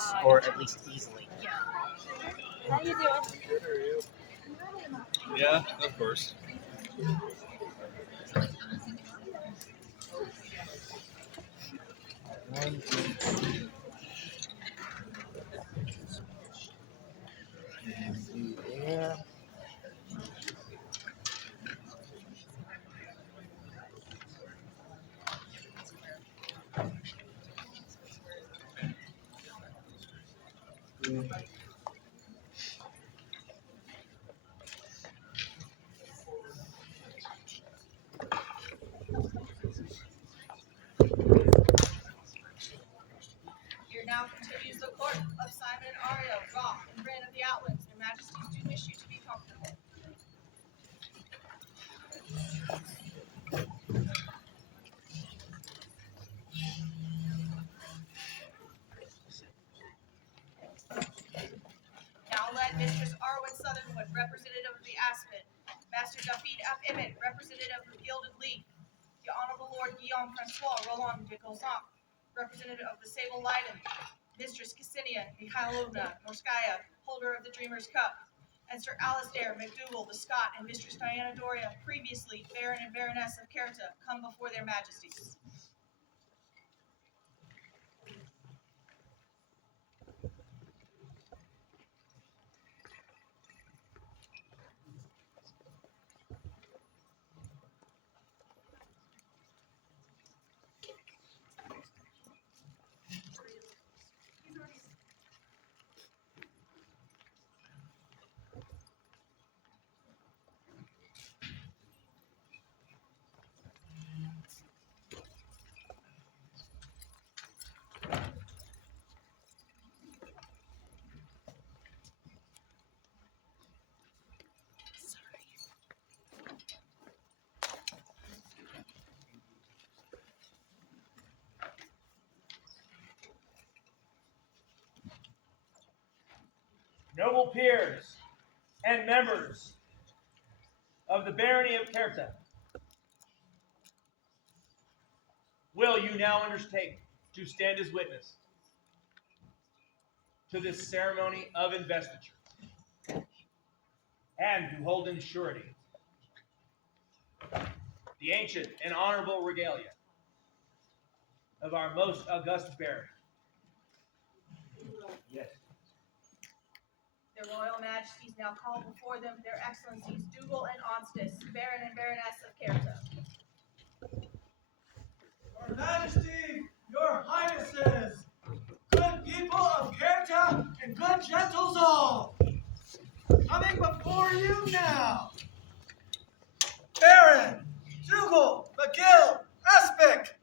once, or at least easily. How you doing? Good, are you? Yeah, of course. One, two, three. And you there. Here now continues the court of Simon and Arya, Rock, and Bran of the Outlands. Their Majesties do wish you to be comfortable. Now led Mistress Arwen Southernwood, representative of the Aspen, Master David Ap Emmett, representative of the Gilded Leaf, the Honorable Lord Guillaume Francois Roland de Gozan, representative of the Sable Leiden, Mistress Ksenia Mikhailovna Norskaya, holder of the Dreamer's Cup, and Sir Alistair MacDougall the Scot and Mistress Diana Doria, previously Baron and Baroness of Caerthe, come before their Majesties. Noble peers and members of the Barony of Caerthe, will you now undertake to stand as witness to this ceremony of investiture and to hold in surety the ancient and honorable regalia of our most august Baron? Yes. Their Royal Majesties now call before them their Excellencies Dougal and Onstis, Baron and Baroness of Caerthe. Your Majesty, your Highnesses, good people of Caerthe and good gentles all, coming before you now, Baron Dougal McGill Espic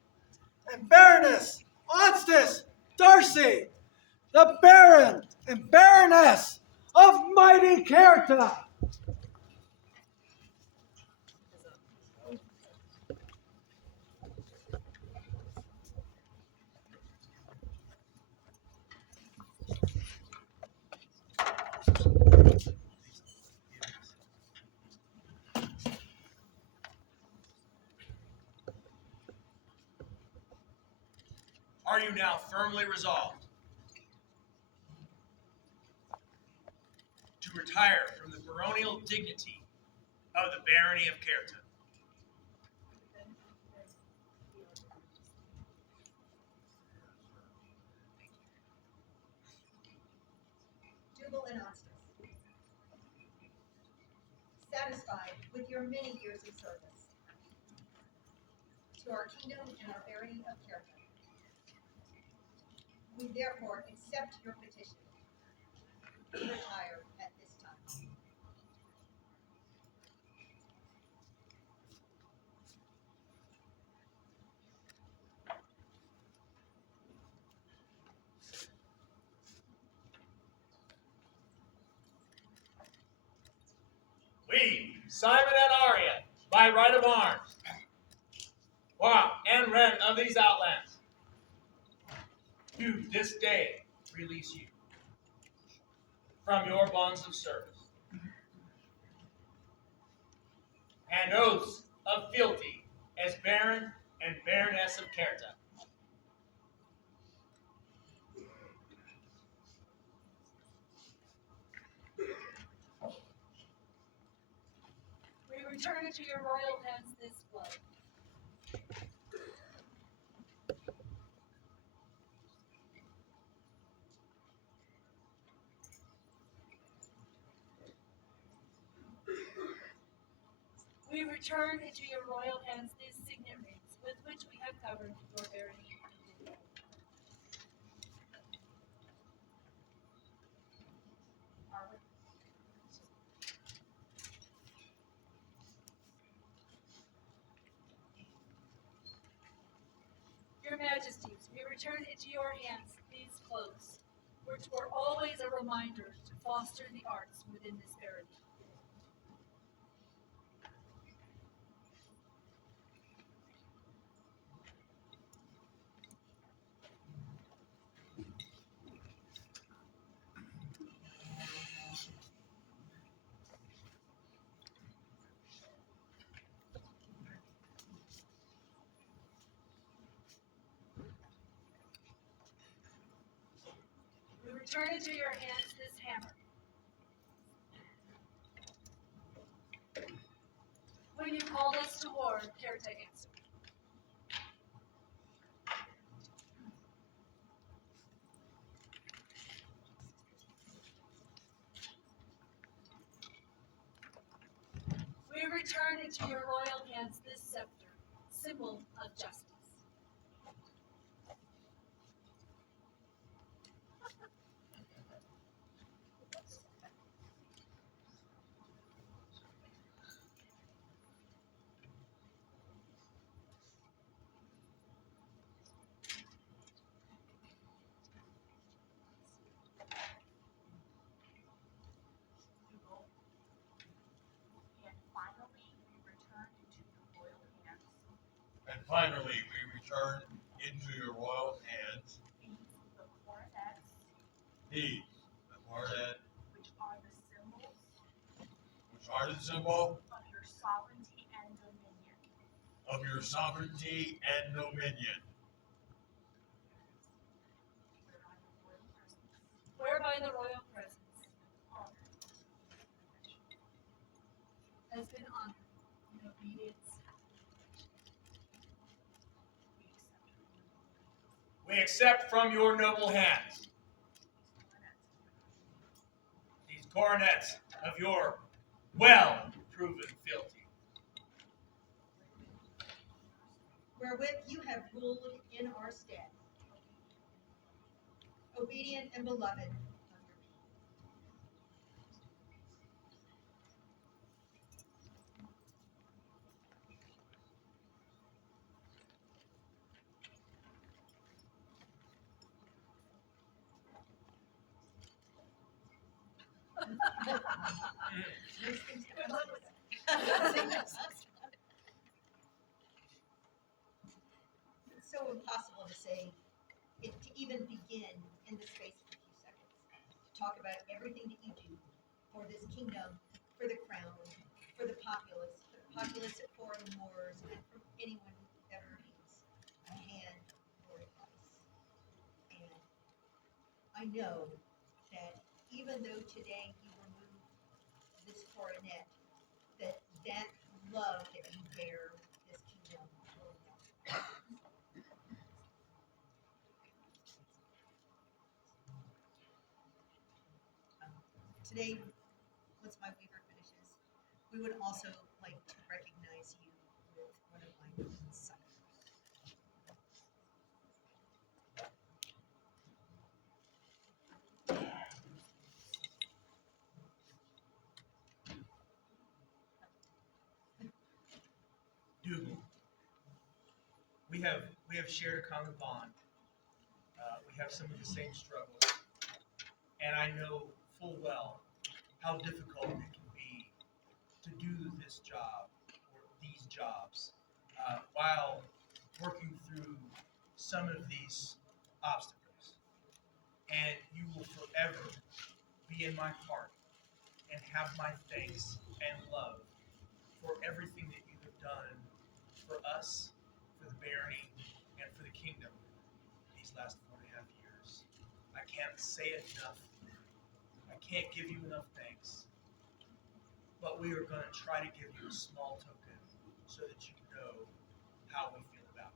and Baroness Onstis Darcy, the Baron and Baroness of mighty Caerthe. Are you now firmly resolved to retire from the baronial dignity of the Barony of Caerthe? Dougal and Onstis, satisfied with your many years of service to our kingdom and our Barony of Caerthe, we therefore accept your petition to retire at this time. We, Simon and Arya, by right of arms, Rock and Ren of these outlands, do this day release you from your bonds of service and oaths of fealty as Baron and Baroness of Caerthe. return into your royal hands this blood. We return into your royal hands these signet rings with which we have covered your barony. Your Majesties, we return into your hands these cloaks, which were always a reminder to foster the arts within this barony. We return into your hands this hammer. When you called us to war, Caerthe answered. We return into your royal hands this scepter, symbol of justice. And finally, we return into your royal hands. The coronets, These, the coronet, which are the symbols which are the symbol of your sovereignty and dominion. of your sovereignty and dominion. Whereby the royal presence Whereby the royal presence has been honored in obedience. We accept from your noble hands these coronets of your well-proven fealty. wherewith you have ruled in our stead, obedient and beloved of your people. Those things come up with It's so impossible to say, to even begin in the space of a few seconds, to talk about everything that you do for this kingdom, for the crown, for the populace at foreign wars, and for anyone who ever needs a hand or advice. And I know that even though today you remove this coronet, that love that you bear this kingdom will never. Today, once my weaver finishes, we would also like to recognize you with one of my suckers. Dougal, we have shared a common bond. We have some of the same struggles, and I know full well how difficult it can be to do this job or these jobs while working through some of these obstacles. And you will forever be in my heart and have my thanks and love for everything that you have done for us, for the barony, and for the kingdom these last 4.5 years. I can't say it enough. I can't give you enough thanks. but we are going to try to give you a small token so that you know how we feel about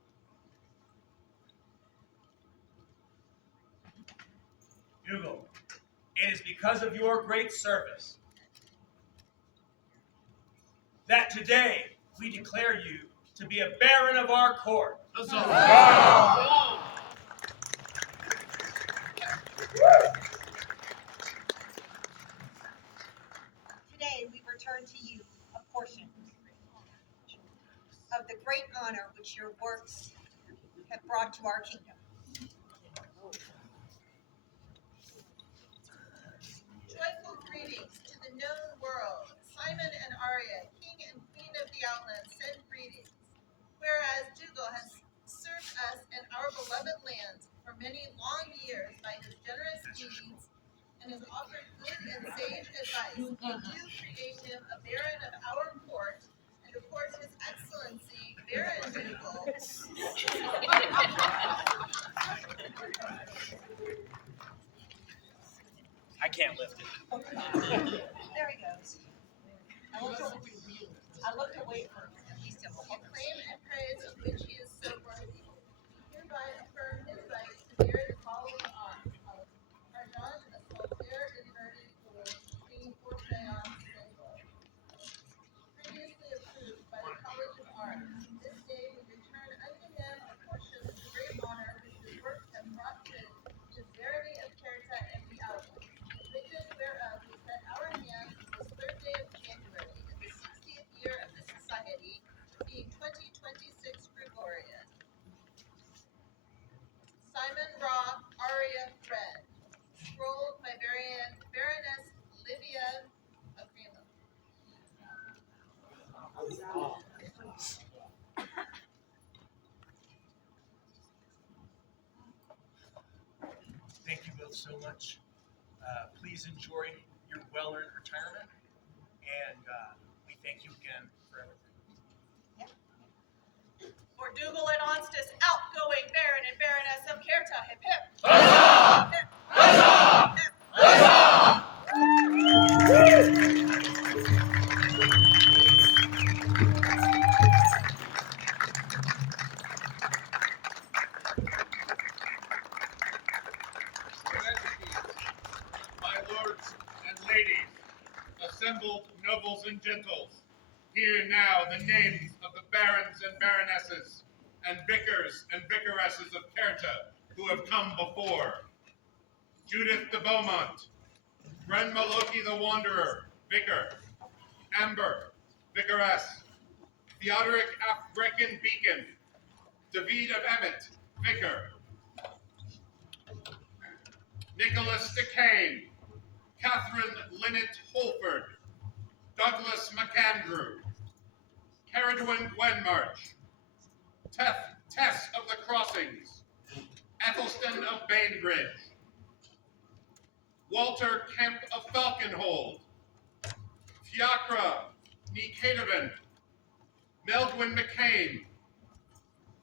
it. Dougal, it is because of your great service that today we declare you to be a baron of our court. Today we return to you a portion of the great honor which your works have brought to our kingdom. Joyful greetings to the known world. Simon and Arya, king and queen of the Outlands, send greetings. Whereas Dougal has served us and our beloved lands for many long years by his generous deeds and has offered good and sage advice, we do create him a baron of our court, and of course his excellency, Baron Dougal. I can't lift it. There he goes. I looked away from him. He's still Acclaim and praise of which he is so worthy. Hereby affirm his right to bear the following arms of Argent, a solitaire inverted for being Fortran symbol. Previously approved by the College of Arts, this day we return unto him a portion of the great honor which his works have brought to the Barony of Caerthe and the Outlands, witness whereof we set our hands this 3rd day of January in the 60th year of the Society, being 2026 Gregorian. Simon Raw, Aria Fred. Scrolled by Baroness Livia of Greenland. Thank you both so much. Please enjoy your well-earned retirement, and we thank you again for everything. For Dougal and Onstis, outgoing Baron and Baroness of Caerthe, hip hip. Hip, My lords and ladies, assembled nobles and gentles, hear now the names of the barons and baronesses, and vicars and vicaresses of Caerthe who have come before. Judith de Beaumont, Bren Maloki the Wanderer, vicar. Amber, vicaress. Theodoric ap Brecon Beacon, David of Emmet, vicar. Nicholas DeCane, Catherine Linnet Holford, Douglas McAndrew, Caradwin Gwenmarch, Tess of the Crossings, Ethelston of Bainbridge, Walter Kemp of Falconhold, Fiacra Nikatovan, Melgwin McCain,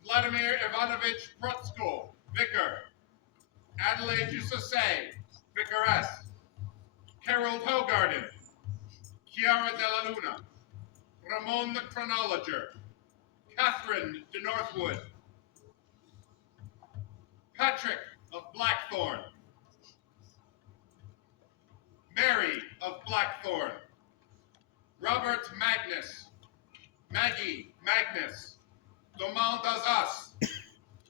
Vladimir Ivanovich Prutsko, vicar, Adelaide Jussasay, vicaress, Carol Hogarden, Chiara della Luna, Ramon the Chronologer, Catherine de Northwood, Patrick of Blackthorn, Mary of Blackthorn, Robert Magnus, Maggie Magnus, Domal Dazas,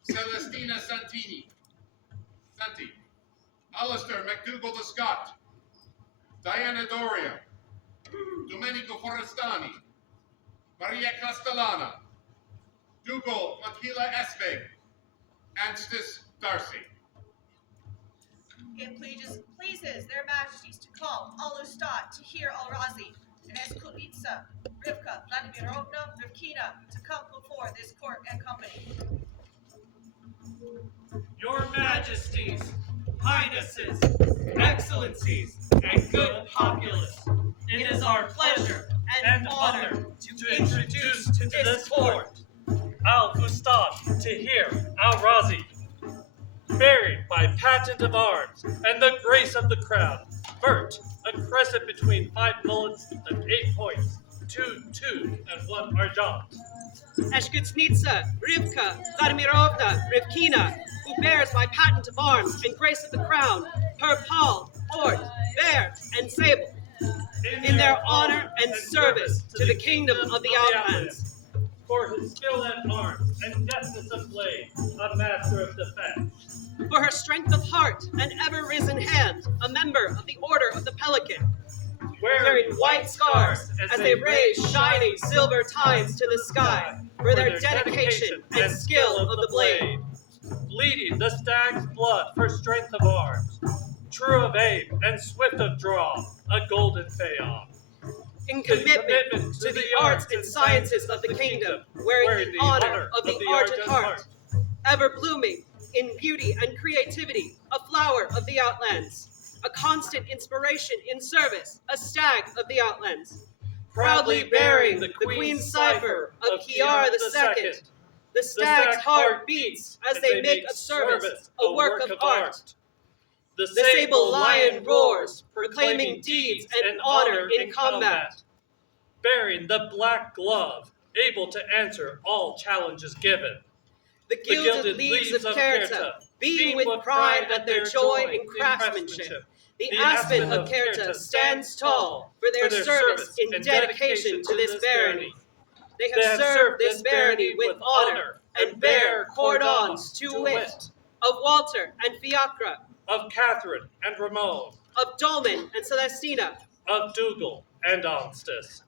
Celestina Santi, Alistair McDougall the Scott, Diana Doria, Domenico Forestani, Maria Castellana, Dougal Makila Espig, Anstis Darcy. It pleases their majesties to call Alustat, Tahir, al-Razi, and Eskulitsa, Rivka, Vladimirovna, Rivkina to come before this court and company. Your Majesties, Highnesses, Excellencies, and good populace, it is our pleasure and honor to introduce to this court al-Ustad Tahir al-Razi, buried by patent of arms and the grace of the crown, Vert, a crescent between 5 bullets and 8 points, 2 and 1 argent. Eshkitsnitsa, Rivka, Vladimirovna, Rivkina, who bears my patent of arms and grace of the crown, her pall, hort, bear, and sable, in their honor and service to the kingdom of the Outlands. For his skill at arms and deftness of blade, a master of defense. For her strength of heart and ever-risen hand, a member of the Order of the Pelican. Wearing white scars as they raise shining silver tines to the sky for their dedication and skill of the blade. Bleeding the stag's blood for strength of arms, true of aim and swift of draw, a golden phaon. In commitment to the arts and sciences of the kingdom, wearing the honor of the Argent Heart, ever blooming in beauty and creativity, a flower of the Outlands, a constant inspiration in service, a stag of the Outlands, proudly bearing the Queen's cipher of Caerthe II. The stag's heart beats as they make of service a work of art. The sable lion roars, proclaiming deeds and honor in combat. Bearing the black glove, able to answer all challenges given. The gilded leaves of Caerthe beam with pride at their joy in craftsmanship. The aspen of Caerthe stands tall for their service in dedication to this barony. They have served this barony with honor and bear cordons to wit of Walter and Fiacre, of Catherine and Ramon, of Dolman and Celestina, of Dougal and Onstus,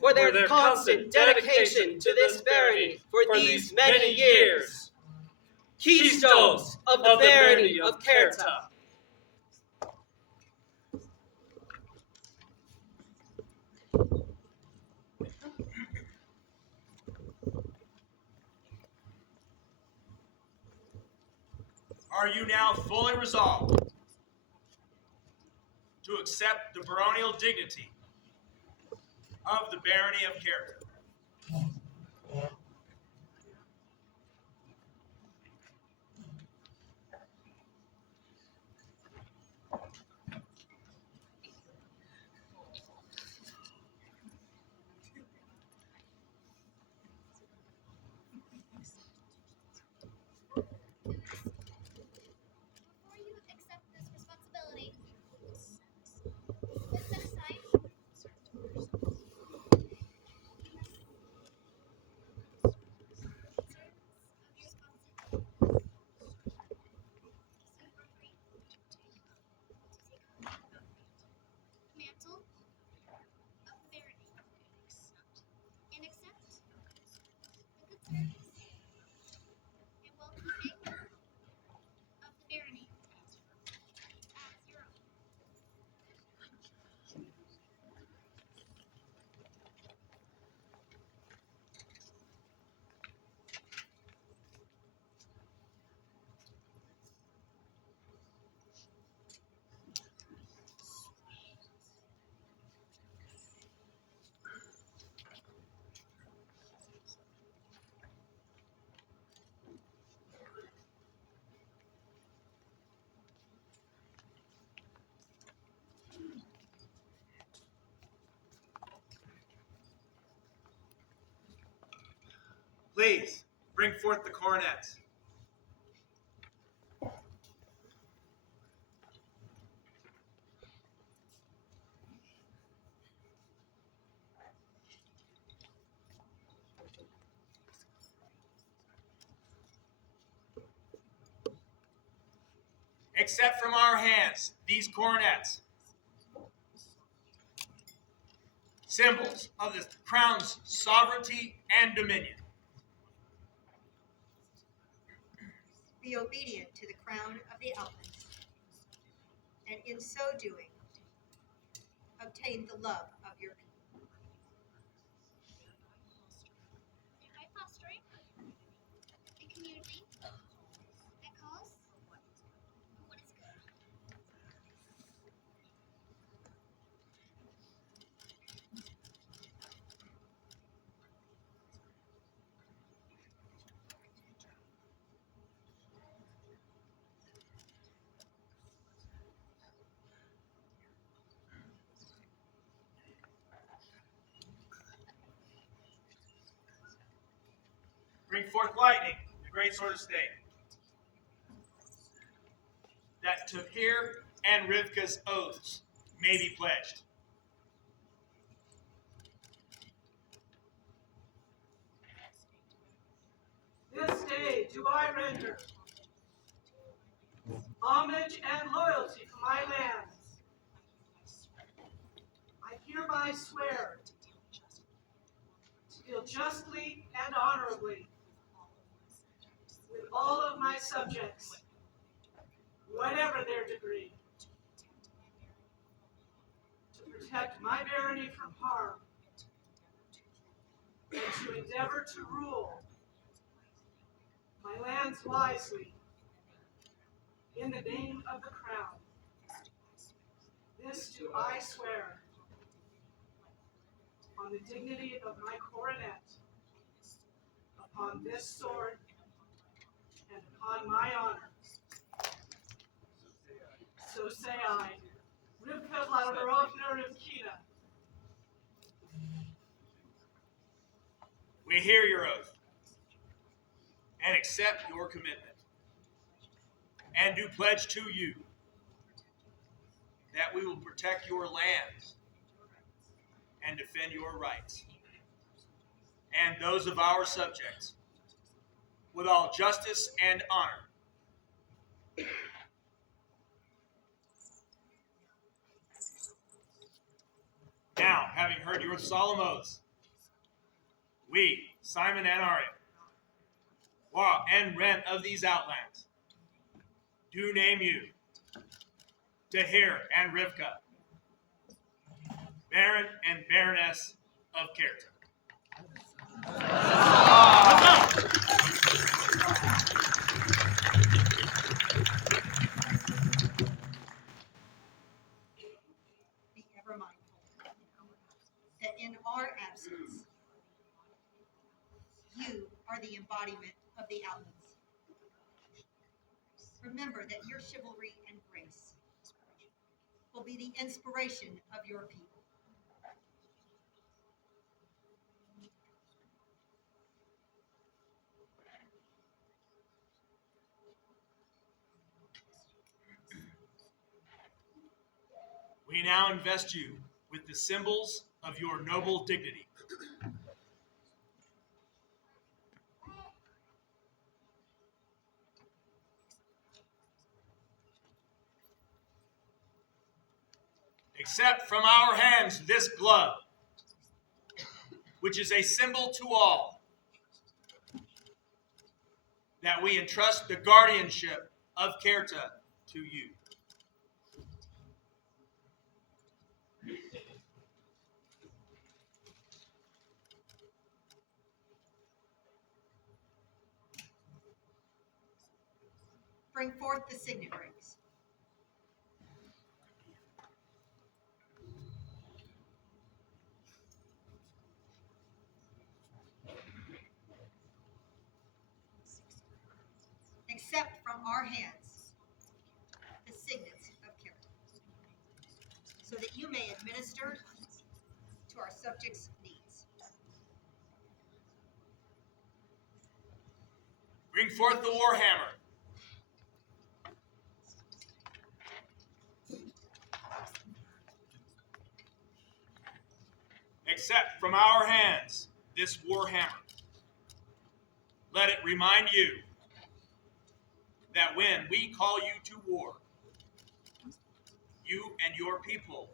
for their constant dedication to this barony for these many years. Keystones of the barony of Caerthe. Are you now fully resolved to accept the baronial dignity of the Barony of Caerthe? Before you accept this responsibility, let's set aside mantle of barony and accept the good service and well-keeping of the barony as your own. Please, bring forth the coronets. Accept from our hands these coronets, symbols of the crown's sovereignty and dominion. Be obedient to the crown of the Outlands, and in so doing, obtain the love of your people. By fostering a community that calls for what is good. Bring forth lightning, the great sword of state. That Tahir and Rivka's oaths may be pledged. This day do I render homage and loyalty to my lands. I hereby swear to deal justly and honorably with all of my subjects, whatever their degree, to protect my barony from harm, and to endeavor to rule my lands wisely in the name of the crown. This do I swear on the dignity of my coronet, upon this sword, and upon my honor. So say I, Rivka Vladimirovna Rivkina. We hear your oath and accept your commitment, and do pledge to you that we will protect your lands and defend your rights and those of our subjects with all justice and honor. Now, having heard your solemn oaths, we, Simon and Arya, Wa and Ren of these outlands, do name you Tahir and Rivka, Baron and Baroness of Caerthe. Be ever mindful that in our absence, you are the embodiment of the outlands. Remember that your chivalry and grace will be the inspiration of your people. We now invest you with the symbols of your noble dignity. Accept from our hands this glove, which is a symbol to all, that we entrust the guardianship of Caerthe to you. Bring forth the signet rings. Accept from our hands the signets of Caerthe, so that you may administer to our subjects' needs. Bring forth the warhammer. Accept from our hands this warhammer. Let it remind you that when we call you to war, you and your people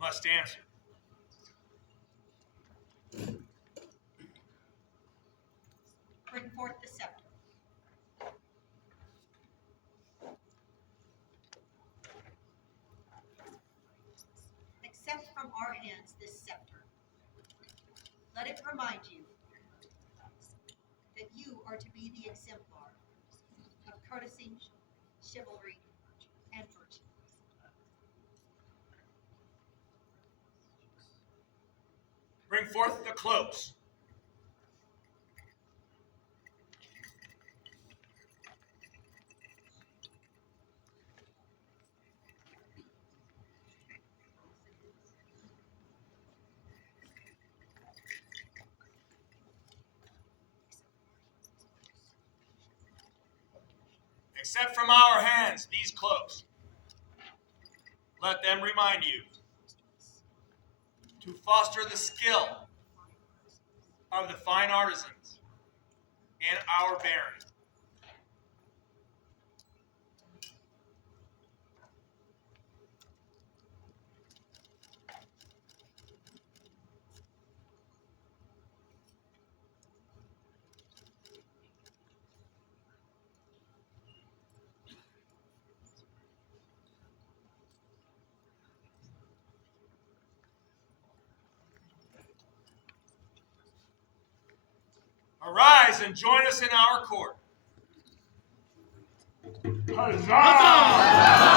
must answer. Bring forth the scepter. Accept from our hands this scepter. Let it remind you that you are to be the exemplar of courtesy, chivalry, and virtue. Bring forth the cloaks. Accept from our hands these cloaks. Let them remind you to foster the skill of the fine artisans in our barony. Arise and join us in our court. Huzzah!